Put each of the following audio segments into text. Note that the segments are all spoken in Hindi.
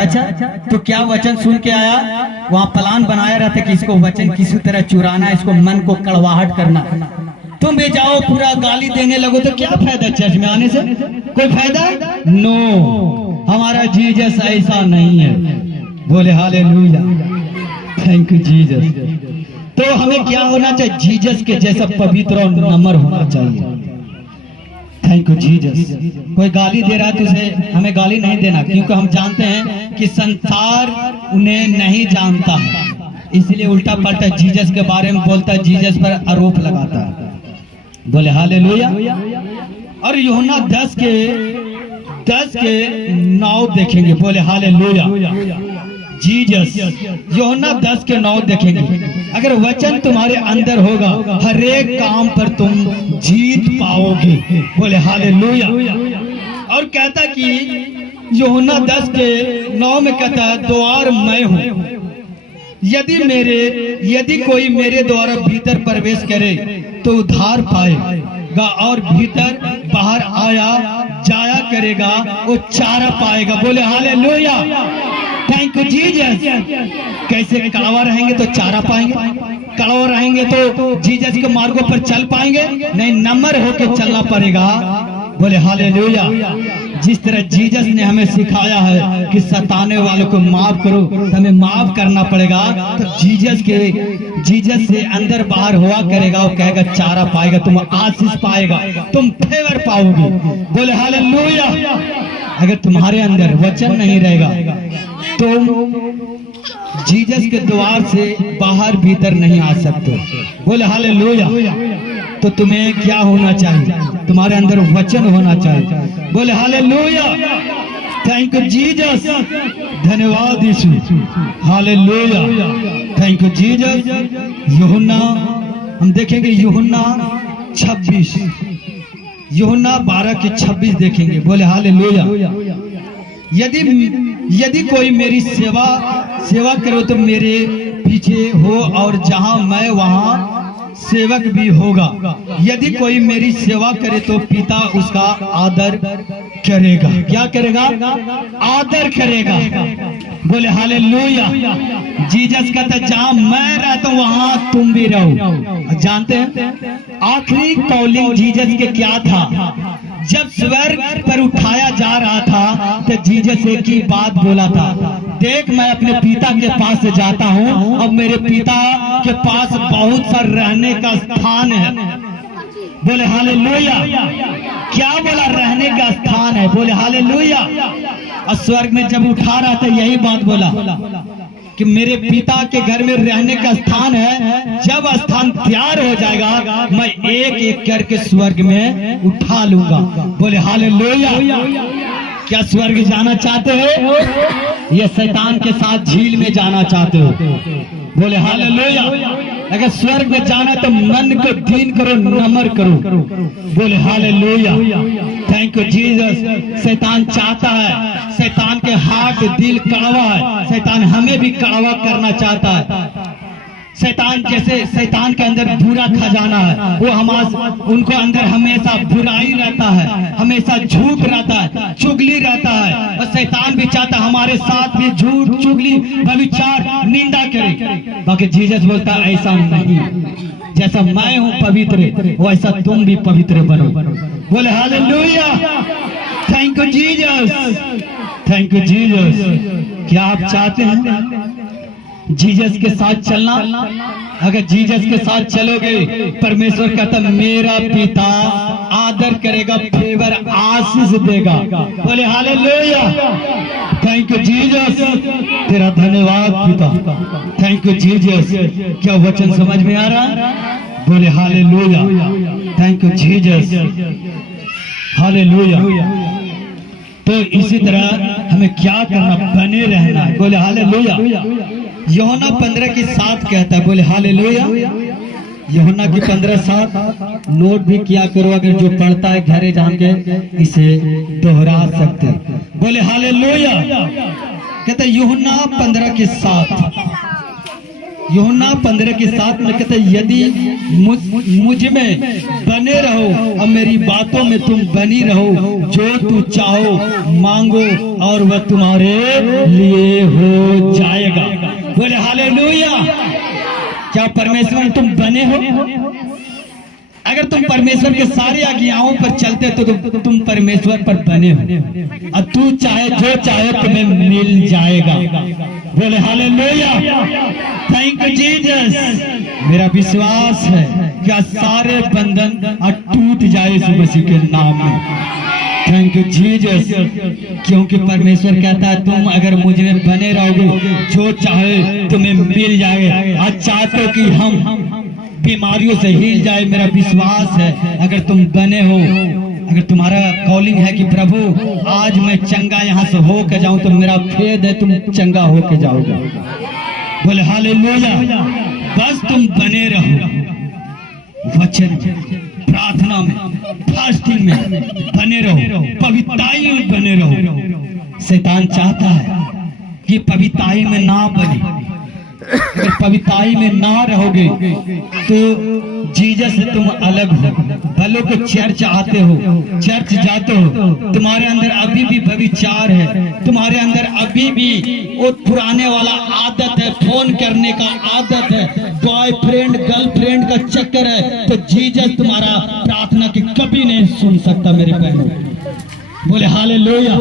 था। अच्छा, तो क्या वचन सुन के आया? वहाँ प्लान बनाया रहा था कि इसको वचन किसी तरह चुराना, इसको मन को कड़वाहट करना। तुम भी जाओ पूरा गाली देने लगो तो क्या फायदा चर्च में आने से? कोई फायदा? नो, हमारा जीसस ऐसा नहीं है। बोले हालेलुया, थैंक यू जीसस। तो हमें क्या होना चाहिए? जीसस के जैसा पवित्र और नम्र होना चाहिए। Thank you Jesus. कोई गाली दे रहा है तो उसे हमें गाली नहीं देना, क्योंकि हम जानते हैं कि संसार उन्हें नहीं जानता है, इसलिए उल्टा पलटा जीसस के बारे में बोलता है, जीसस पर आरोप लगाता है। बोले हालेलुया। और यूहन्ना 10 के 9 देखेंगे। बोले हालेलुया जीसस। यूहन्ना 10 के 9 देखेंगे। अगर वचन तुम्हारे अंदर होगा, हर एक काम पर तुम जीत पाओगे। बोले हालेलुया। और कहता कि यूहन्ना 10 के 9 में कहता है, द्वार मैं हूँ, यदि कोई मेरे द्वारा भीतर प्रवेश करे तो उद्धार पाएगा, और भीतर बाहर आया जाया करेगा, वो चारा पाएगा। बोले हालेलुया, थैंक यू जीसस। कैसे? कड़वा रहेंगे तो चारा पाएंगे, कड़वा रहेंगे तो जीसस के मार्गों पर चल पाएंगे नहीं, नम्र होकर चलना पड़ेगा। बोले हालेलुया। जिस तरह जीसस ने हमें सिखाया है कि सताने वालों को माफ करो, तो हमें माफ करना पड़ेगा। तो जीसस से अंदर बाहर हुआ करेगा, वो कहेगा चारा पाएगा, तुम आशीष पाएगा, तुम फेवर पाओगे। बोले हालेलुया। अगर तुम्हारे अंदर वचन नहीं रहेगा तो जीसस के द्वार से बाहर भीतर नहीं आ सकते। बोले हालेलुया। तो तुम्हें क्या होना चाहिए? तुम्हारे अंदर वचन होना चाहिए। बोले हालेलुया, थैंक यू जीसस, धन्यवाद यीशु, हालेलुया, थैंक यू जीसस। यूहन्ना हम देखेंगे, यूहन्ना 26, यूहन्ना 12 के 26 देखेंगे। बोले हालेलुया। यदि कोई मेरी सेवा करो तो मेरे पीछे हो, और जहां मैं वहां सेवक भी होगा। यदि कोई मेरी सेवा करे तो पिता उसका आदर करेगा। क्या करेगा? आदर करेगा। बोले हालेलुया। जीसस कहता है, जहां मैं रहता हूं वहां तुम भी रहो। जानते हैं आखिरी कॉलिंग जीसस के क्या था? जब स्वर्ग पर उठाया जा रहा था तो जीसस एक ही बात बोला था, देख मैं अपने पिता के पास से जाता हूँ, और मेरे पिता के पास बहुत सा रहने का स्थान है। बोले हालेलुया। क्या बोला? रहने का स्थान है। बोले हालेलुया। और स्वर्ग में जब उठा रहा था यही बात बोला कि मेरे पिता के घर में रहने का स्थान है, जब स्थान तैयार हो जाएगा मैं एक एक करके स्वर्ग में उठा लूंगा। बोले हालेलुया। क्या स्वर्ग जाना चाहते हो या शैतान के साथ झील में जाना चाहते हो? बोले हालेलुया। अगर स्वर्ग में जाना तो मन को दीन करो, नम्र करो। बोले हालेलुया, थैंक यू जीसस। शैतान चाहता है, शैतान के हाथ दिल कड़वा है, शैतान हमें भी कड़वा करना चाहता है। शैतान शैतान के अंदर बुरा खजाना है, वो उनको अंदर हमेशा बुराई रहता है, हमेशा झूठ रहता है, चुगली रहता है। और शैतान भी चाहता हमारे साथ भी झूठ, चुगली, व्यभिचार, निंदा करे। बाकी जीसस बोलता ऐसा नहीं, जैसा मैं हूँ पवित्र वैसा तुम भी पवित्र बनो। बोले hallelujah, thank you Jesus, thank you Jesus. क्या आप चाहते हैं जीसस के साथ चलना? अगर जीसस के साथ चलोगे, परमेश्वर कहता मेरा पिता आदर करेगा, फेवर आशीष देगा। बोले हालेलुया, थैंक यू जीसस, तेरा धन्यवाद पिता, थैंक यू जीसस। क्या वचन समझ में आ रहा है? बोले hallelujah, thank you Jesus, hallelujah. तो इसी तरह हमें क्या करना? बने रहना। बोले हालेलुया। यूहन्ना 15:7 कहता है। बोले हालेलुया। यूहन्ना की 15:7 नोट भी किया करो, अगर जो पढ़ता है घरे जान के इसे दोहरा सकते। बोले हालेलुया। कहता है यूहन्ना 15:7, यूहन्ना 15:7 में कहते यदि मुझ में बने रहो और मेरी बातों में तुम बनी रहो, जो तू चाहो मांगो और वह तुम्हारे लिए हो जाएगा। बोले हालेलुया। क्या परमेश्वर में तुम बने हो? अगर तुम परमेश्वर के सारे आज्ञाओं पर चलते तो तुम परमेश्वर पर बने हो और तू चाहे जो चाहे तुम्हें मिल जाएगा। बोले हालेलुया। Thank you Jesus. मेरा विश्वास है कि सारे बंधन टूट जाए यीशु मसीह के नाम में। Thank you Jesus. क्योंकि परमेश्वर कहता है तुम अगर मुझ में बने रहोगे, जो चाहे तुम्हें मिल जाएगा। आज चाहते हो कि हम बीमारियों से हिल जाए। मेरा विश्वास है अगर तुम बने हो, अगर तुम्हारा कॉलिंग है कि प्रभु आज मैं चंगा यहाँ से हो के जाऊं, तो मेरा खेद है तुम चंगा हो के जाओगे। बोले हालेलुया। बस तुम बने रहो वचन, प्रार्थना में, फास्टिंग में बने रहो, पवित्रताई में बने रहो। शैतान चाहता है कि पवित्रताई में ना बने। अगर पवित्रताई में ना रहोगे तो जीसस से तुम अलग हो। भले को चर्च आते हो, चर्च जाते हो, तुम्हारे अंदर अभी भी व्यभिचार है, तुम्हारे अंदर अभी भी वो पुराने वाला आदत है, फोन करने का आदत है, बॉयफ्रेंड गर्लफ्रेंड का चक्कर है, तो जीसस तुम्हारा प्रार्थना की कभी नहीं सुन सकता मेरे बहनों। बोले हालेलुया।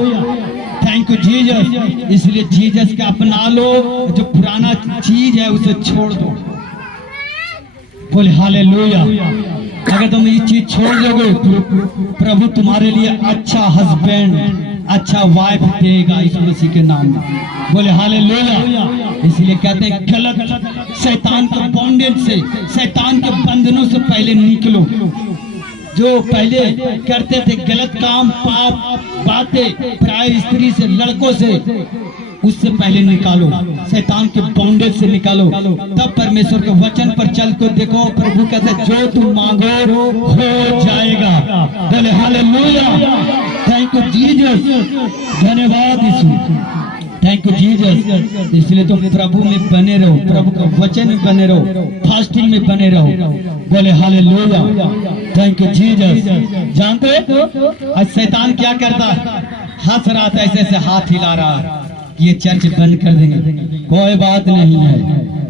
Thank you Jesus. इसलिए जीसस का अपना लो, जो पुराना चीज है उसे छोड़ दो। बोले हालेलुया। अगर तुम ये चीज छोड़ दोगे तो प्रभु तुम्हारे लिए अच्छा हस्बैंड, अच्छा वाइफ देगा यीशु मसीह के नाम में। बोले हालेलुया। इसलिए कहते हैं गलत शैतान के बॉन्डेज से, शैतान के बंधनों से पहले निकलो। जो पहले करते थे गलत काम, पाप बातें, प्राय स्त्री से, लड़कों से, उससे पहले निकालो, शैतान के बॉन्डेज से निकालो। तब परमेश्वर के वचन पर चल कर देखो, प्रभु कहते जो तुम मांगो हो जाएगा। बोले हालेलुया। Thank you Jesus. धन्यवाद यीशु। Thank you Jesus. इसलिए तुम प्रभु में बने रहो, प्रभु के वचन में बने रहो, फास्टिंग में बने रहो। बोले हालेलुया। Thank you Jesus. जानते हो आज शैतान क्या करता है? हंस रहा था, ऐसे ऐसे हाथ हिला रहा है, ये चर्च बंद कर देंगे। कोई बात नहीं है,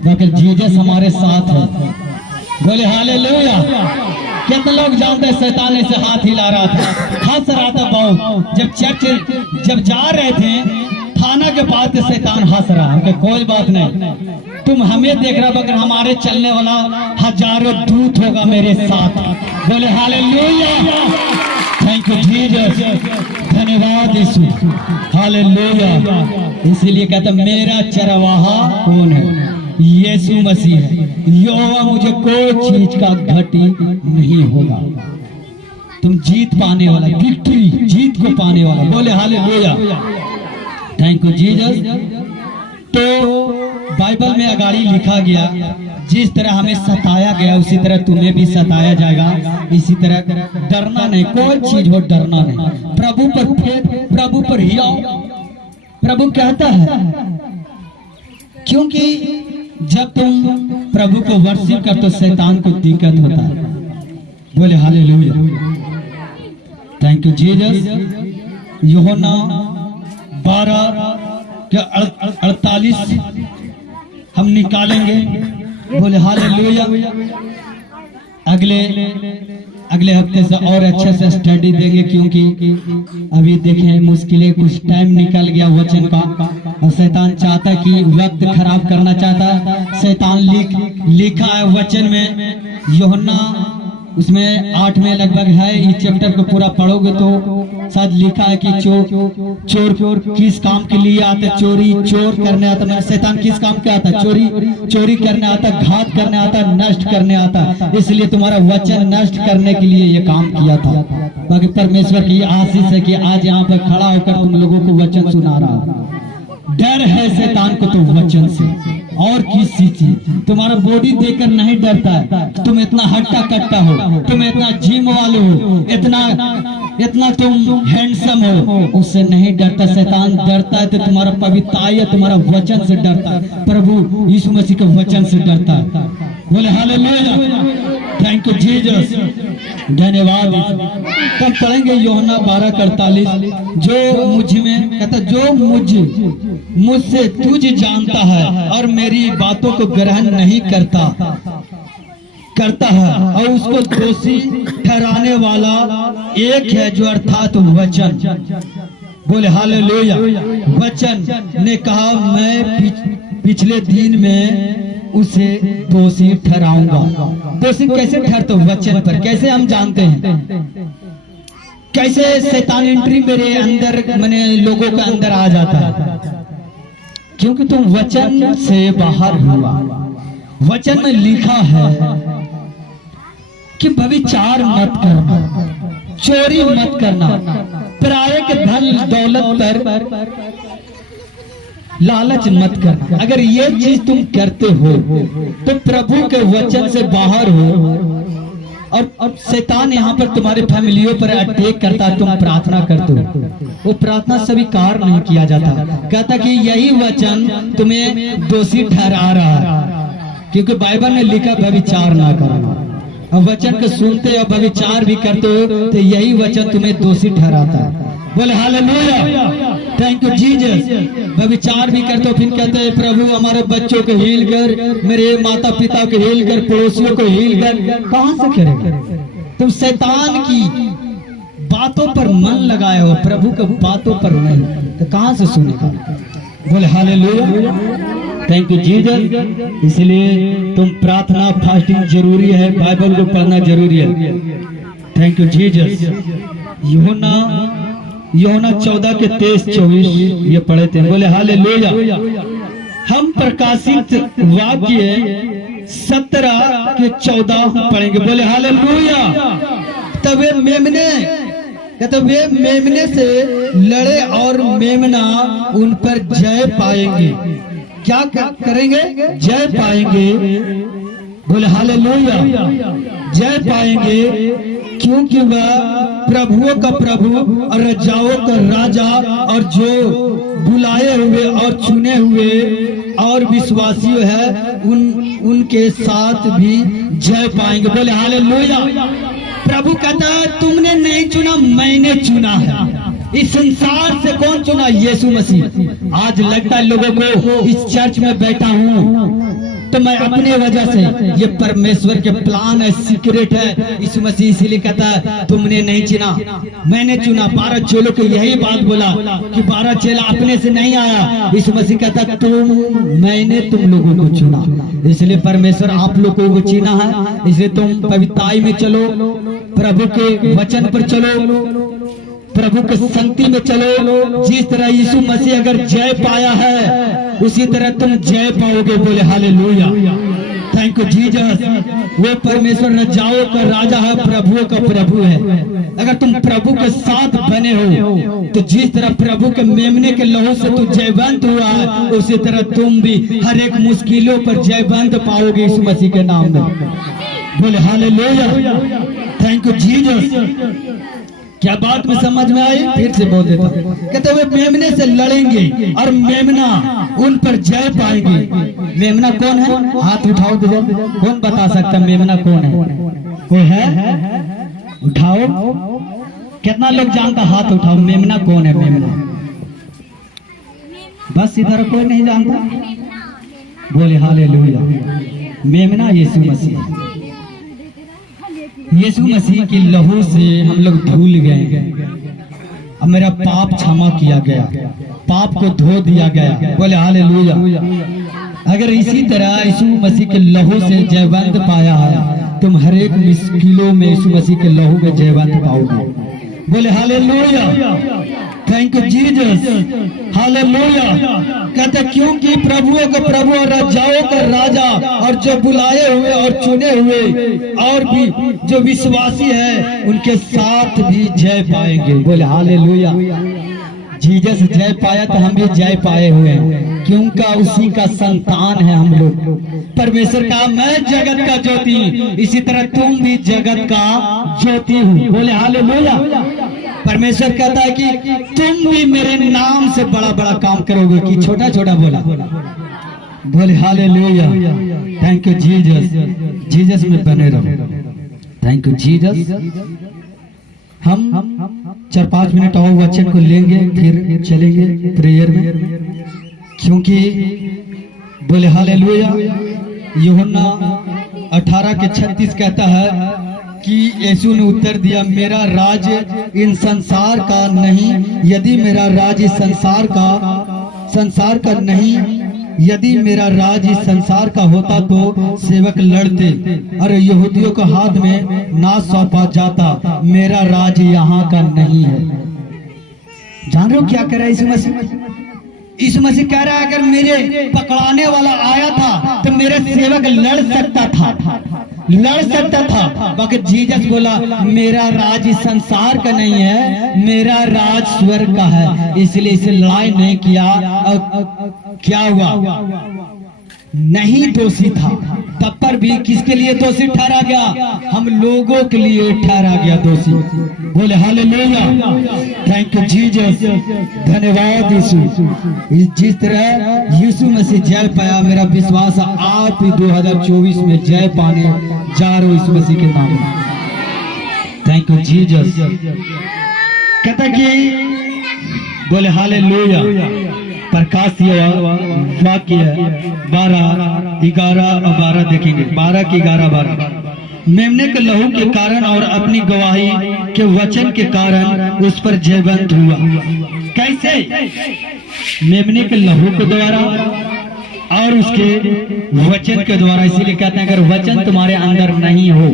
मगर जीसस हमारे साथ है। बोले हालेलुया। कितने लोग जानते हैं शैतान ऐसे हाथ हिला रहा था, हंस रहा था बहुत। जब चर्च जब जा रहे थे थाना के पास शैतान हंस रहा है, कोई बात नहीं, तुम हमें देख रहा हो, अगर हमारे चलने वाला हजारों दूत होगा मेरे साथ। बोले हालेलुया। Thank you Jesus. धन्यवाद यीशु। हालेलुया। इसीलिए कहता मेरा चरवाहा कौन है? यीशु मसीह है। यहोवा मुझे कोई चीज का घटी नहीं होगा। तुम जीत पाने वाला, विक्ट्री, जीत को पाने वाला। बोले हालेलुया। Thank you Jesus. तो बाइबल में अगाड़ी लिखा गया, जिस तरह हमें सताया गया उसी तरह तुम्हें भी सताया जाएगा। इसी तरह डरना नहीं, कोई चीज हो डरना नहीं, प्रभु पर फेथ, प्रभु पर ही आओ। प्रभु कहता है, क्योंकि जब तुम प्रभु को वर्शिप करते हो शैतान को दिक्कत होता है। बोले हालेलुया। Thank you Jesus. यूहन्ना 12:48 हम निकालेंगे। बोले हालेलुया। अगले हफ्ते से और अच्छे से स्टडी देंगे, क्योंकि अभी देखें मुश्किलें, कुछ टाइम निकल गया वचन का, और शैतान चाहता कि वक्त खराब करना चाहता है। शैतान लिखा है वचन में, यूहन्ना उसमें 8 में लगभग है। इस चैप्टर को पूरा पढ़ोगे तो शायद लिखा है कि चोर किस काम के लिए आता? चोरी, चोर करने आता। मैं शैतान किस काम के आता? चोरी करने आता, घात करने आता, नष्ट करने आता। इसलिए तुम्हारा वचन नष्ट करने के लिए ये काम किया था। बाकी परमेश्वर की आशीष है कि आज यहाँ पर खड़ा होकर तुम लोगों को वचन सुना रहा। डर है शैतान को तो वचन से और किसी चीज। तुम्हारा बॉडी देखकर नहीं डरता है, तुम इतना हट्टा कट्टा हो, तुम इतना जिम वाले हो, इतना इतना तुम हैंडसम हो, उससे नहीं डरता। शैतान डरता है तो तुम्हारा पवित्रता, तुम्हारा वचन से डरता है, प्रभु यीशु मसीह के वचन से डरता है। बोले हालेलुया, थैंक यू जीसस, धन्यवाद। तब पढ़ेंगे यूहन्ना 12:48, जो मुझ में कहता, जो मुझसे तुझ जानता है और मेरी बातों को ग्रहण नहीं करता है और उसको दोषी ठहराने वाला एक है, जो अर्थात वचन। बोले हालेलुया। वचन ने कहा, मैं पिछले दिन में उसे दोषी ठहराऊंगा। दोषी कैसे ठहरते? वचन पर। कैसे हम जानते हैं? कैसे शैतान एंट्री मेरे अंदर, मैंने लोगों के अंदर आ जाता है? क्योंकि तुम वचन से बाहर हुआ। वचन में लिखा है कि व्यभिचार मत करना, चोरी मत करना, पराये के धन दौलत पर लालच मत करना। अगर ये चीज तुम करते हो तो प्रभु के वचन से बाहर हो। और शैतान यहाँ पर तुम्हारे फैमिलियों पर अटैक करता है। तुम प्रार्थना करते हो, वो प्रार्थना स्वीकार नहीं किया जाता। कहता कि यही वचन तुम्हें दोषी ठहरा रहा है, क्योंकि बाइबल में लिखा व्यभिचार ना करना। अब वचन को सुनते और व्यभिचार भी करते हो तो यही वचन तुम्हें दोषी ठहराता है। बोले हालेलुया, थैंक यू जीसस। व्यभिचार भी करते हो, फिर कहते हैं प्रभु हमारे बच्चों को हील कर, मेरे माता पिता को हील कर, पड़ोसियों को हील कर। कहां से करेंगे? तुम शैतान की बातों पर मन लगाए हो, प्रभु के बातों पर नहीं, तो कहां से सुनेगा? बोले हालेलुया, थैंक यू जीसस। इसलिए तुम प्रार्थना, फास्टिंग जरूरी है, बाइबल को पढ़ना जरूरी है। Thank you Jesus. यूहन्ना 14:23-24 ये पढ़े थे। बोले हालेलुया। हम प्रकाशित वाक्य 17:14 पढ़ेंगे। बोले हालेलुया। तब वे मेमने से लड़े और मेमना उन पर जय पाएंगे। क्या करेंगे? जय पाएंगे। बोले हालेलुया, जय पाएंगे, क्योंकि वह प्रभुओं का प्रभु और राजाओं का राजा और जो बुलाए हुए और चुने हुए और विश्वासी है उनके साथ भी जय पाएंगे। बोले हालेलुया। प्रभु कहता है तुमने नहीं चुना, मैंने चुना है। इस संसार से कौन चुना? यीशु मसीह। आज लगता है लोगों को इस चर्च में बैठा हूँ तो मैं अपने वजह से, ये परमेश्वर के प्लान है, सीक्रेट है। यीशु मसीह इसीलिए कहता है तुमने नहीं चुना, मैंने चुना। 12 चेलों को यही बात बोला कि 12 चेला अपने से नहीं आया। यीशु मसीह कहता मैंने तुम लोगों को चुना। इसलिए परमेश्वर आप लोगों को चुना है। इसलिए तुम पवित्रताई में चलो, प्रभु के वचन पर चलो, प्रभु के संगति में चलो। जिस तरह यीशु मसीह अगर जय पाया है उसी तरह तुम जय पाओगे। बोले हालेलुया, थैंक यू जीसस। वो परमेश्वर राजाओं का राजा है, प्रभुओं का प्रभु है। अगर तुम प्रभु के साथ बने हो तो जिस तरह प्रभु के मेमने के लहू से तू जयवंत हुआ है उसी तरह तुम भी हर एक मुश्किलों पर जयवंत पाओगे यीशु मसीह के नाम में। बोले हालेलुया, थैंक यू जीसस। क्या बात में समझ में आई? फिर से बोल देता हूं। कहते हुए मेमने से लड़ेंगे और मेमना उन पर जय पाएंगे। मेमना कौन है? हाथ उठाओ तो कौन बता सकता मेमना कौन है? कोई है? उठाओ। कितना लोग जानता? हाथ उठाओ। मेमना कौन है? मेमना बस इधर कोई नहीं जानता। बोले हालेलुया। मेमना यीशु मसीह। यीशु मसीह की लहू से हम लोग धुल गए। अब मेरा पाप क्षमा किया गया, पाप को धो दिया गया। बोले हालेलुया। अगर इसी तरह यीशु मसीह के लहू से जयवंत पाया है तुम हर एक मुश्किलों में यीशु मसीह के लहू में जयवंत पाओगे। बोले hallelujah, thank you Jesus, hallelujah. कहते क्योंकि प्रभुओं का प्रभु और राजाओं का राजा और जो बुलाए हुए और चुने हुए और भी जो विश्वासी है उनके साथ भी जय पाएंगे। बोले हालेलुया। जीसस जय पाया तो हम भी जय पाए हुए हैं, क्योंकि उसी का संतान है हम लोग। परमेश्वर का मैं जगत का ज्योति, इसी तरह तुम भी जगत का ज्योति हो। बोले हालेलुया। परमेश्वर कहता है कि तुम भी मेरे नाम से बड़ा बड़ा काम करोगे, कि छोटा छोटा बोला। बोले hallelujah, thank you Jesus. Jesus में बने रहो, थैंक यू जीसस। हम 4-5 मिनट और वचन को लेंगे, फिर चलेंगे प्रेयर में, क्योंकि बोले हालेलुया। यूहन्ना 18:36 कहता है कि यीशु ने उत्तर दिया, मेरा राज्य इन संसार का नहीं, यदि मेरा राज्य संसार का नहीं, यदि मेरा राज्य संसार का होता तो सेवक लड़ते और यहूदियों के हाथ में ना सौंपा जाता। मेरा राज्य यहाँ का नहीं है। जान रहे हो क्या कह रहा है यीशु मसीह? यीशु मसीह कह रहा है, अगर मेरे पकड़ाने वाला आया था तो मेरे सेवक लड़ सकता था। बाकी जीसस बोला, मेरा राज संसार का नहीं है, मेरा राज स्वर्ग का है, इसलिए इसे लड़ाई नहीं किया। क्या हुआ? नहीं दोषी था, तब पर भी किसके लिए दोषी ठहरा गया? हम लोगों के लिए ठहरा गया दोषी। बोले हालेलुया, थैंक यू जीसस, धन्यवाद यीशु। जिस तरह यीशु मसीह जय पाया, मेरा विश्वास है आप भी 2024 में जय पाने जा रहे हो यीशु मसीह के नाम में। Thank you Jesus. कहता कि बोले हालेलुया। प्रकाश वाक्य 12, 11 और 12 देखेंगे। 12 की 11-12। मेमने के लहू के कारण और अपनी गवाही के वचन के कारण उस पर जयवंत हुआ। कैसे? मेमने के लहू के द्वारा और उसके वचन के द्वारा। इसीलिए कहते हैं अगर वचन तुम्हारे अंदर नहीं हो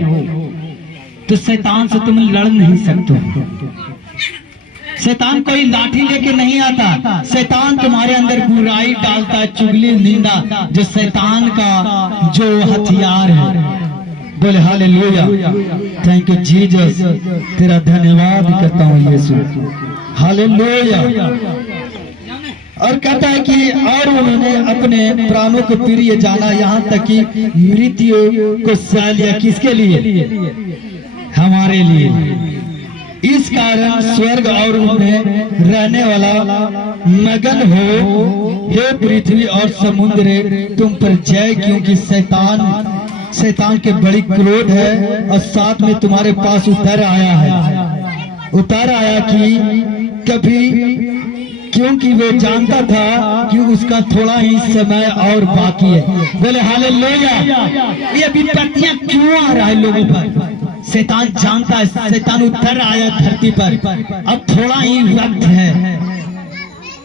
तो शैतान से तुम लड़ नहीं सकते। शैतान कोई लाठी लेके नहीं आता, शैतान तुम्हारे अंदर बुराई डालता है, चुगली निंदा, जो शैतान का जो हथियार है। बोले हालेलुया, थैंक यू जीसस, तेरा धन्यवाद करता हूँ यीशु, हालेलुया। और कहता है कि और उन्होंने अपने प्राणों को प्रिय जाना, यहाँ तक कि मृत्यु को सह लिया। किसके लिए? हमारे लिए। इस कारण स्वर्ग और उनमें रहने वाला मगन हो, हे पृथ्वी और समुद्र तुम पर जय, क्योंकि शैतान के बड़ी क्रोध है और साथ में तुम्हारे पास उतर आया कि कभी, क्योंकि वो जानता था कि उसका थोड़ा ही समय और बाकी है। बोले हालेलुया। ये विपत्तियां क्यों आ रहा है लोगों पर? शैतान जानता है, शैतान उतर आया धरती पर, अब थोड़ा ही वक्त है।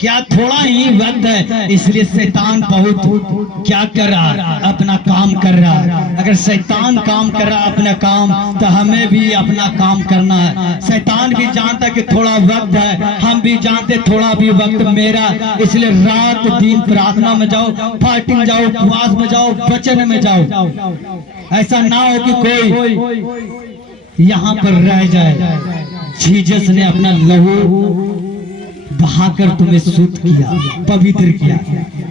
क्या थोड़ा ही वक्त है? इसलिए शैतान बहुत क्या कर रहा है? अपना काम कर रहा है। अगर शैतान काम कर रहा है अपना काम, तो हमें भी अपना काम करना है। शैतान भी जानता कि थोड़ा वक्त है, हम भी जानते थोड़ा भी वक्त मेरा, इसलिए रात दिन प्रार्थना में जाओ, फास्टिंग जाओ, उपवास में जाओ, वचन में जाओ। ऐसा ना हो कि कोई यहाँ पर रह जाए। जीसस ने अपना लहू बहाकर तुम्हें शुद्ध किया, पवित्र किया।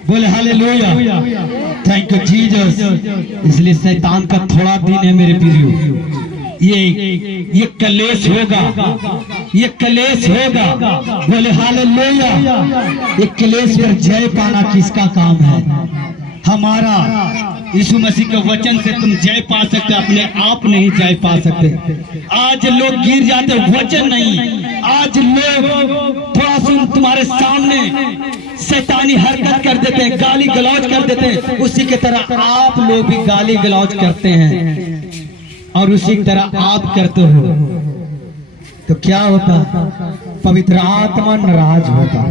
बोले हालेलुया, थैंक यू जीसस। इसलिए शैतान का थोड़ा दिन है मेरे प्रियो, ये कलेश होगा, ये कलेश होगा। बोले हालेलुया। ये कलेश पर जय पाना किसका काम है? हमारा। यीशु मसीह के वचन से तुम जय पा सकते, अपने आप नहीं जय पा सकते। आज लोग गिर जाते, वचन नहीं। आज लोग थोड़ा सा तुम्हारे सामने शैतानी हरकत कर देते हैं, गाली गलौज कर देते हैं, उसी की तरह आप लोग भी गाली गलौज करते हैं और उसी की तरह आप करते हो तो क्या होता? पवित्र आत्मा नाराज होता।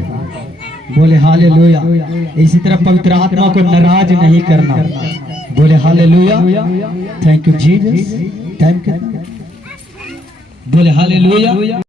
बोले हालेलुया। इसी तरह पवित्र आत्मा को नाराज नहीं करना। बोले hallelujah, thank you Jesus, thank you. बोले हालेलुया।